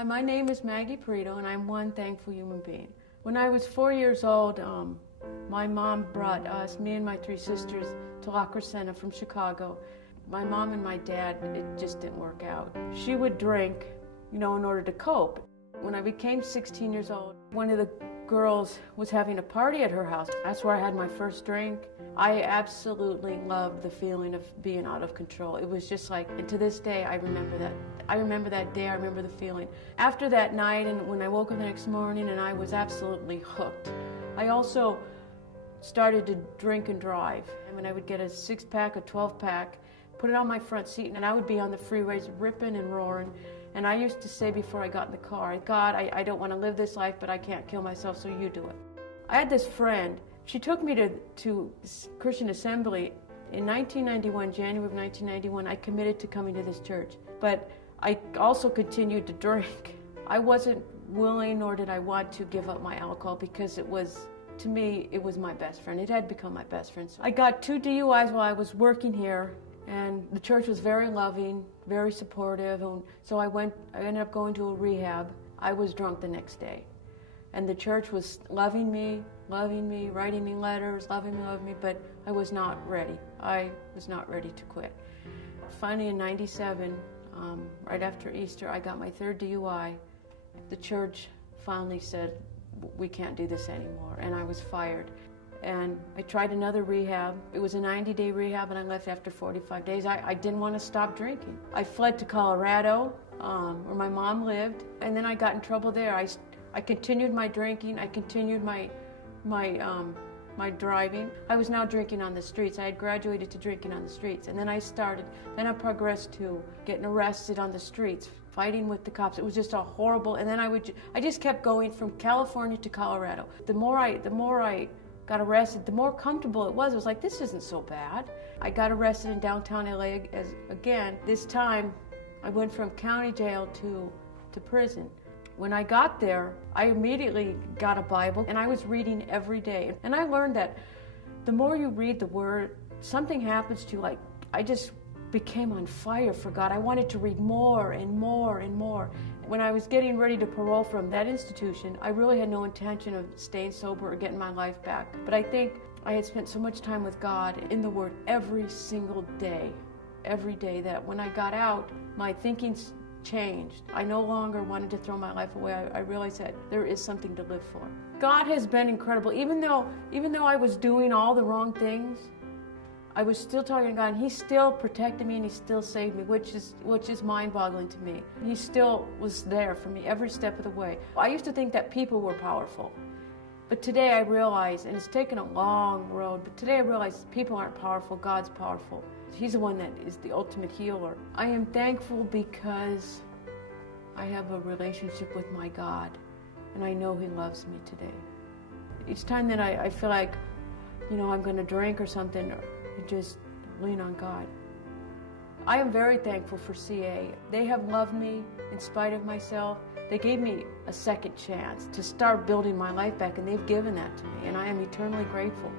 Hi, my name is Maggie and I'm one thankful human being. When I was 4 years old, my mom brought us, me and my three sisters, to La Crescenta from Chicago. My mom and my dad, it just didn't work out. She would drink, in order to cope. When I became 16 years old, one of the girls was having a party at her house. That's where I had my first drink. I absolutely loved the feeling of being out of control. It was just like, and to this day, I remember that. I remember that day, I remember the feeling. After that night, and when I woke up the next morning, and I was absolutely hooked. I also started to drink and drive. And when I would get a 6-pack, a 12-pack, put it on my front seat, and I would be on the freeways ripping and roaring. And I used to say before I got in the car, God, I don't want to live this life, but I can't kill myself, so you do it. I had this friend. She took me to Christian Assembly. In 1991, January of 1991, I committed to coming to this church. But I also continued to drink. I wasn't willing, nor did I want to give up my alcohol because it was, to me, it was my best friend. It had become my best friend. So I got 2 DUIs while I was working here. And the church was very loving, very supportive, and so I ended up going to a rehab. I was drunk the next day. And the church was loving me, writing me letters, loving me, but I was not ready. I was not ready to quit. Finally in 97, right after Easter, I got my 3rd DUI. The church finally said, we can't do this anymore, and I was fired. And I tried another rehab. It was a 90-day rehab, and I left after 45 days. I didn't want to stop drinking. I fled to Colorado, where my mom lived, and then I got in trouble there. I continued my drinking. I continued my driving. I was now drinking on the streets. I had graduated to drinking on the streets, and then I progressed to getting arrested on the streets, fighting with the cops. It was just a horrible, and then I just kept going from California to Colorado. The more I got arrested, the more comfortable it was. It was like, this isn't so bad. I got arrested in downtown LA again. This time, I went from county jail to prison. When I got there, I immediately got a Bible, and I was reading every day. And I learned that the more you read the Word, something happens to you. Like, I just became on fire for God. I wanted to read more and more and more. When I was getting ready to parole from that institution, I really had no intention of staying sober or getting my life back. But I think I had spent so much time with God in the Word every single day, that when I got out, my thinking changed. I no longer wanted to throw my life away. I realized that there is something to live for. God has been incredible. Even though I was doing all the wrong things, I was still talking to God, and He still protected me, and He still saved me, which is mind-boggling to me. He still was there for me every step of the way. I used to think that people were powerful, but today I realize, and it's taken a long road, but today I realize people aren't powerful, God's powerful. He's the one that is the ultimate healer. I am thankful because I have a relationship with my God, and I know He loves me today. Each time that I feel like, I'm going to drink or something, I just lean on God. I am very thankful for CA. They have loved me in spite of myself. They gave me a second chance to start building my life back, and they've given that to me, and I am eternally grateful.